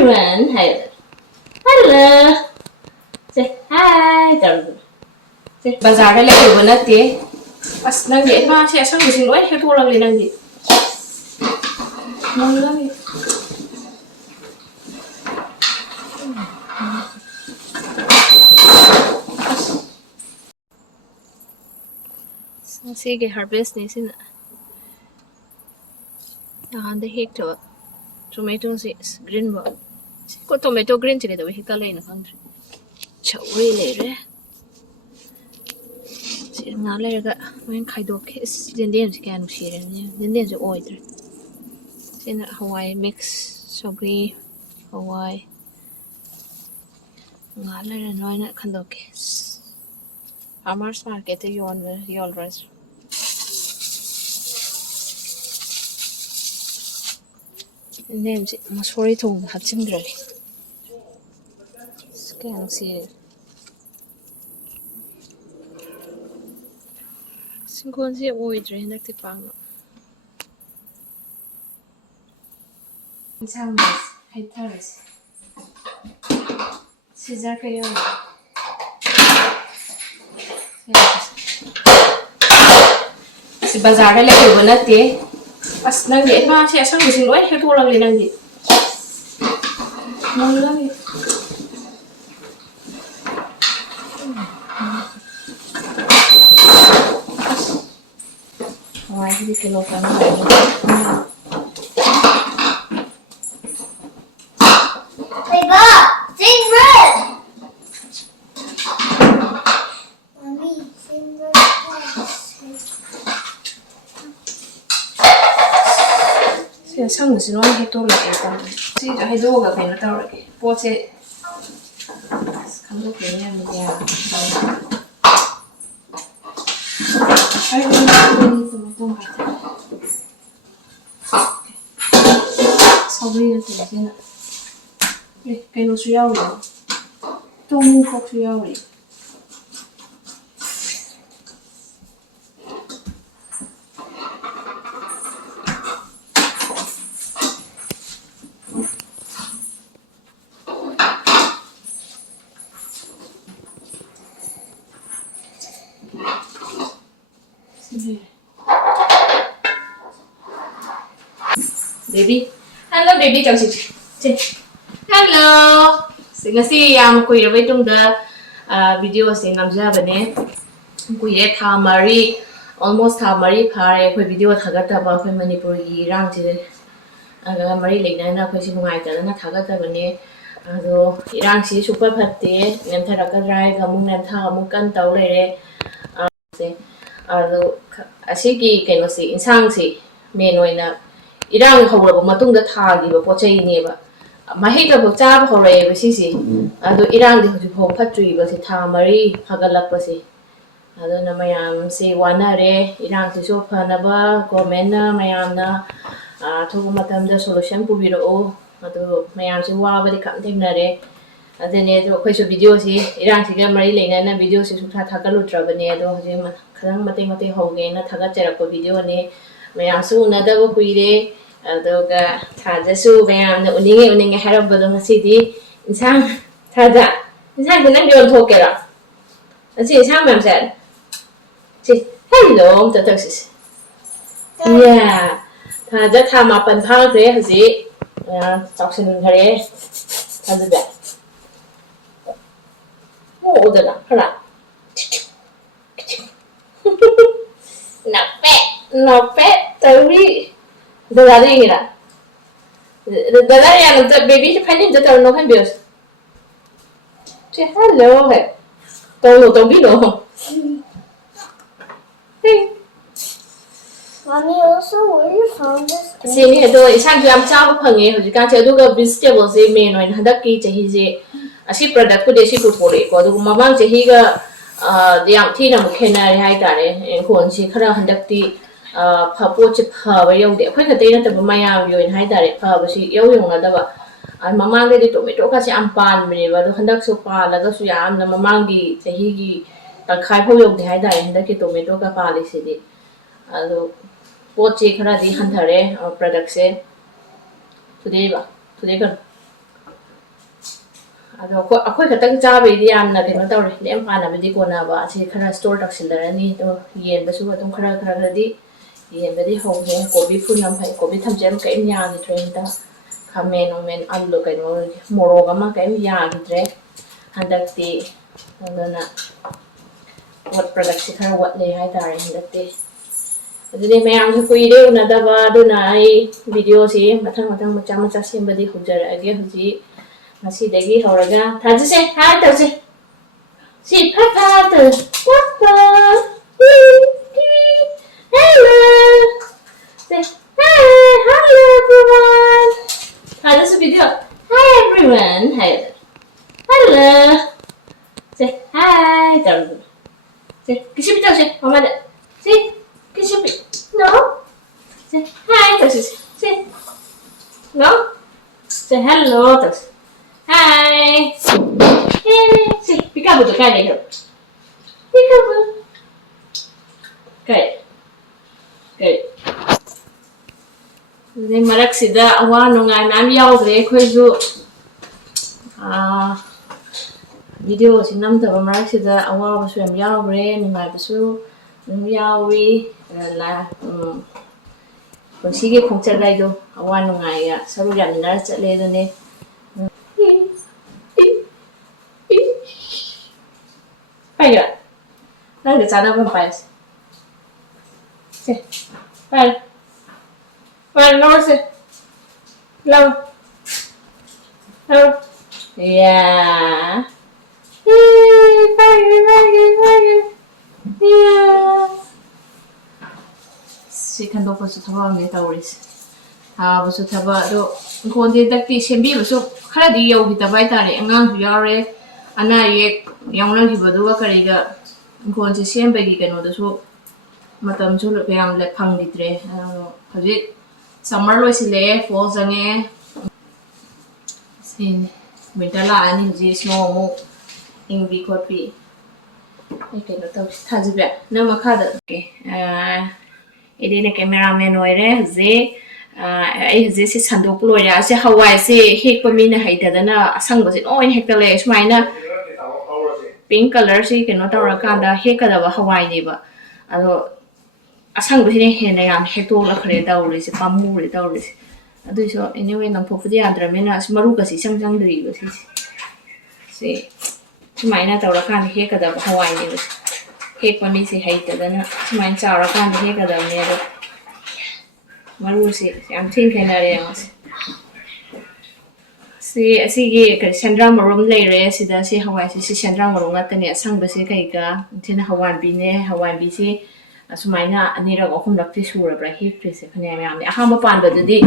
everyone. Hello. Say hi. Say bazaar le ko banate. As nang di ma siya sang bising loy he to lang le nang di. Nang lang. Sige harvest ni sin. The hectare tomatoes is green ball. Ko tomato green chili do hita lai na country. Chawi le re. Si nga le ga when khai do ke den den si kan si re ni. Den den si oi tre. Sin Hawaii mix sogri Hawaii. Nga le re noi na kan do ke. Farmers market yon yol res. Name is Masori Tong Hatchindra. Scan see. Sinconsi oid drain at the pang. Sounds high terrace. Caesar Kayo. Si bazaar le ko banate. As nang di ma siya sang bising loy he to lang le nang di. Nang lang. Why did you look at me? Hey Bob, sing red. Mommy, sing red. Sang bising loy he to lang le tang. Si hay do ga kain na taw re. Po che kan do ke ni am ya. Ay ni tomato ka. Sorry na tina. Cái nó需要了，动物不需要了。Baby, hello baby, chào chị. Hello. Ngasi yam kuirabai tungda video se ngamja bane. Kuire tha mari almost tha mari phare khoi video thagata ba khoi Manipur gi rang chi aga mari leina na khoi si nungai ta na thagata bane. Ado irang si super phatte nem tha rakal rai ga mung nem tha mung kan taw le re. Se ado asigi keno si insang si me noina irang hawra matungda tha gi ba pochai ne ba. Mahita ko chab hore ba sisi ado irang di hoju pho phatri ba si tha mari phagalak ba si ado na mayam si Unare irang si so phana ba government na mayam na thogu matam da solution pu biro o ado mayam si wa ba di kam thengna re ado ne to khoi so video si irang si ga mari leina na video si su tha thagalu tra ba ne ado hoji ma khang mate hoge na thaga chara ko video ne mayam su na da ba kuire adoga thajasu mayam na uninge harab bado masidi insang thaja insang nang yon thokera asi insang mam said si hello tataksis yeah thaja thama pan phang re haji choksin hare thaja mo odala hala not pet tawi Dada rin nila. Dada yan, baby, siya panin dito no kan bios. Say hello, hey. Todo bino. Hey. Mommy, also where you found this? Sini ito isang jam cha ba phange hoji kan che aduga vegetables e me noin hadak ki chahi je asi product ko desi ko pore ko adu mamang chahi ga diam thi na mukhena ri hai tare khon si khara hadak ti phapo che phaba yaude khoi ka teina ta mayam yoin hai tare phaba si yau yong na da ba mamang de tomato ka si ampan me ba do handak so pa la ga su yam na mamang di chahi gi ta khai pho yong de hai tare handak ki tomato ka pa li si di ado poche khara di hanthare product se today kan ꯑꯗꯣ ꯑꯩꯈꯣꯏ ꯈꯛꯇꯪ ꯆꯥꯕꯩꯗꯤ ꯌꯥꯝꯅ ꯀꯩꯅꯣ ꯇꯧꯔꯦ ꯂꯦꯝ ꯄꯥꯅꯕꯗꯤ ꯀꯣꯟꯅꯕ ꯑꯁꯤ ꯈꯔ store ꯇꯧꯁꯤꯜꯂꯔꯅꯤ ꯑꯗꯣ ꯌꯦꯟꯕꯁꯨ ꯑꯗꯨꯝ ꯈꯔꯗꯤ ꯌꯦꯟꯕꯗꯤ ꯍꯧꯒꯦ ꯀꯣꯕꯤ ꯐꯨꯜ ꯌꯥꯝ ꯐꯩ ꯀꯣꯕꯤ ꯊꯝꯆꯦꯠ ꯀꯔꯤꯝ ꯌꯥꯈꯤꯗ꯭ꯔꯦ ꯍꯟꯗꯛ ꯈꯥꯃꯦꯟ ꯅꯣꯡꯃꯦꯟ ꯑꯜꯂꯨ ꯀꯩꯅꯣ ꯃꯣꯔꯣꯛ ꯑꯃ ꯀꯔꯤꯝ ꯌꯥꯈꯤꯗ꯭ꯔꯦ ꯍꯟꯗꯛꯇꯤ ꯑꯗꯨꯅ ꯄꯣꯠ ꯄ꯭ꯔꯗꯛꯁꯤ ꯈꯔ ꯋꯥꯠꯂꯦ ꯍꯥꯏꯇꯥꯔꯦ ꯍꯟꯗꯛꯇꯤ ꯑꯗꯨꯗꯤ ꯃꯌꯥꯝꯁꯨ ꯀꯨꯏꯔꯦ ꯎꯅꯗꯕ ꯑꯗꯨꯅ ꯑꯩ ꯚꯤꯗꯤꯑꯣꯁꯤ ꯃꯊꯪ ꯃꯆꯥ ꯁꯦꯝꯕꯗꯤ ꯍꯧꯖꯔꯛꯑꯒꯦ ꯍꯧꯖꯤꯛ ꯉꯁꯤꯗꯒꯤ ꯍꯧꯔꯒ ꯊꯥꯖꯁꯦ ꯍꯥꯏ ꯇꯧꯁꯦ ꯁꯤ ꯐꯠ papa hello say hi hello everyone this video hi everyone hi hello say hi say kisipi tau say mama da say kisipi no say hi tau say no say hello tau hi say peekaboo tu kai deh peekaboo kai ꯃꯔꯛꯁꯤꯗ ꯑꯋꯥ ꯅꯨꯡꯉꯥꯏ ꯃꯌꯥꯝ ꯌꯥꯎꯈ꯭ꯔꯦ ꯑꯩꯈꯣꯏꯁꯨ ꯚꯤꯗꯤꯑꯣꯁꯤ ꯅꯝꯗꯕ ꯃꯔꯛꯁꯤꯗ ꯑꯋꯥꯕꯁꯨ ꯌꯥꯝ ꯌꯥꯎꯈ꯭ꯔꯦ ꯅꯨꯡꯉꯥꯏꯕꯁꯨ ꯑꯗꯨꯝ ꯌꯥꯎꯏ ꯄꯨꯟꯁꯤꯒꯤ ꯈꯣꯡꯆꯠ ꯍꯥꯏꯗꯣ ꯑꯋꯥ ꯅꯨꯡꯉꯥꯏꯒ ꯁꯔꯨꯛ ꯌꯥꯃꯤꯟꯅꯔ ꯆꯠꯂꯦ ꯑꯗꯨꯅꯦ ꯄꯥꯏꯒꯦꯔꯥ ꯅꯪꯒ ꯆꯥꯟꯅꯕ ꯑꯃ ꯄꯥꯏꯔꯁꯦ ꯁꯦ ꯄꯥꯏꯔꯣ Lord, love, yeah. Yeah. Si khandokpa su thaba amne tawris. Ha bu su thaba do khonde dakti sembi bu su kharadi yogi tabai tare angang su yare ana yek yauna gi badu ga kariga khonse sembagi kano do su matam su lo yam le phangditre hajit summer loisile fall jange sin winter la ani ji snow mu ingbi khopi ai keno taw thajiba na makhada ke edine cameraman oire je ai je se sandok loira se hawai se hekpa mina haitadana asang bose oi hektale sumaina pink color se keno tawra kanda hekadaba hawai ne ba ado asang bose hena yam hekto la khre tawrise pamure tawrise adu so anyway nang phopudi andramena as maru ka si sang dri ba se sumaina tawra kan hekadaba hawai ne hekpa mi se haitadana sumain chawra kan hekadaba ne ado maru se yam thin khainare yamase si asigi ka sandra marum leire sida si hawai si sandra marum ngatane asang base kaiga thina hawan bi ne hawan bi si asumaiना अनिरक अहुमरक्ति सुरब्रा हिप्रिसे खने यामने अहाम पानबदुदि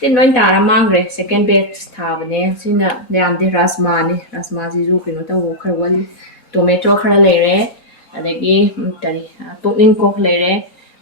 tin loin tara mangre second batch thabane sina yamdi rasma jiru kino ta wo khar wali tomato khara leire adagi tari tokning kok leire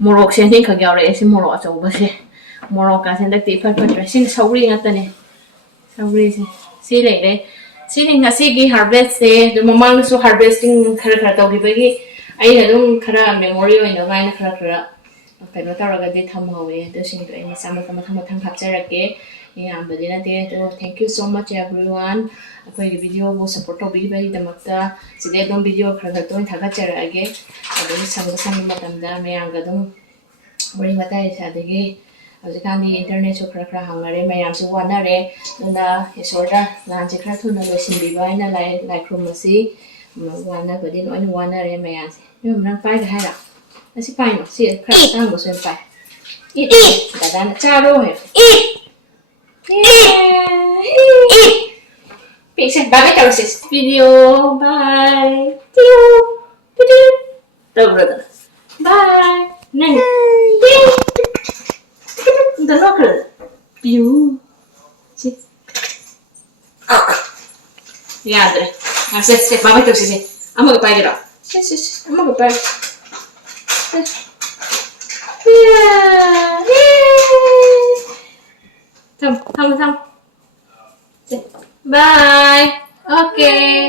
morok se ni khagyaure ese morok achauba se morok ka sen dakti fat sin sauri ngatane sauri se si leire sini ngasi gi harvest se du mamang su harvesting khara tawgibagi ai adum khara memory oina gaina khara kaino tawragadi thamhawe do singdo ai sama mathang hapjarake yambadi nate to thank you so much everyone akoi video bo support tobi bari damakta side dom video khara ton thaga charage adum sang matamda mayanga dum wari matai sadagi ajikani internet so khara hangare mayam su wanare na isorda lanje khara thuna losinbi baina lai kromasi wana badi no wanare mayam yum nang pai ga haira asi pai no si khara sang bo sen pai eat dadan charo hai Pixel, bye bye video. Bye. Brother. Bye. Nang. The locker. You. See. Yeah, there. I said, bye bye see. I'm gonna buy it up. Yes. I'm gonna buy it. Yeah. Come. Bye. Okay.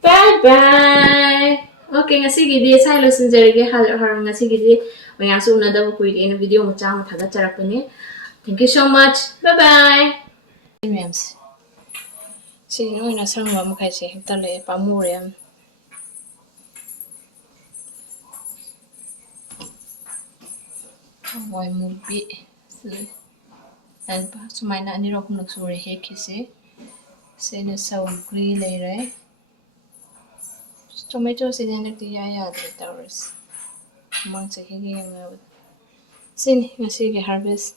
Bye. Okay, ngasi gidi sai lo sinjerege har ngasi gidi mayam su unada bu kuire video macha ma thaga charakpani. Thank you so much. Bye. Memes. ꯁꯤ ꯑꯣꯏꯅ ꯁꯪꯕ ꯃꯈꯩꯁꯦ ꯍꯦꯛꯇꯠꯂꯛꯑꯦ ꯄꯥꯝꯃꯨꯔꯦ ꯌꯥꯝ ꯍꯋꯥꯏ ꯃꯨꯕꯤ ꯁꯨꯃꯥꯏꯅ ꯑꯅꯤꯔꯛ ꯑꯍꯨꯝꯂꯛ ꯁꯨꯔꯦ ꯍꯦꯛꯈꯤꯁꯤ ꯁꯤꯅ ꯁꯧꯒ꯭ꯔꯤ ꯂꯩꯔꯦ ꯇꯣꯃꯦꯇꯣꯁꯤꯗꯤ ꯍꯟꯗꯛꯇꯤ ꯌꯥꯗ꯭ꯔꯦ ꯇꯧꯔꯤꯁꯤ ꯃꯃꯥꯡ ꯆꯍꯤꯒ ꯌꯦꯡꯅꯕꯗ ꯁꯤꯅꯤ ꯉꯁꯤꯒꯤ ꯍꯥꯔꯚꯦꯁ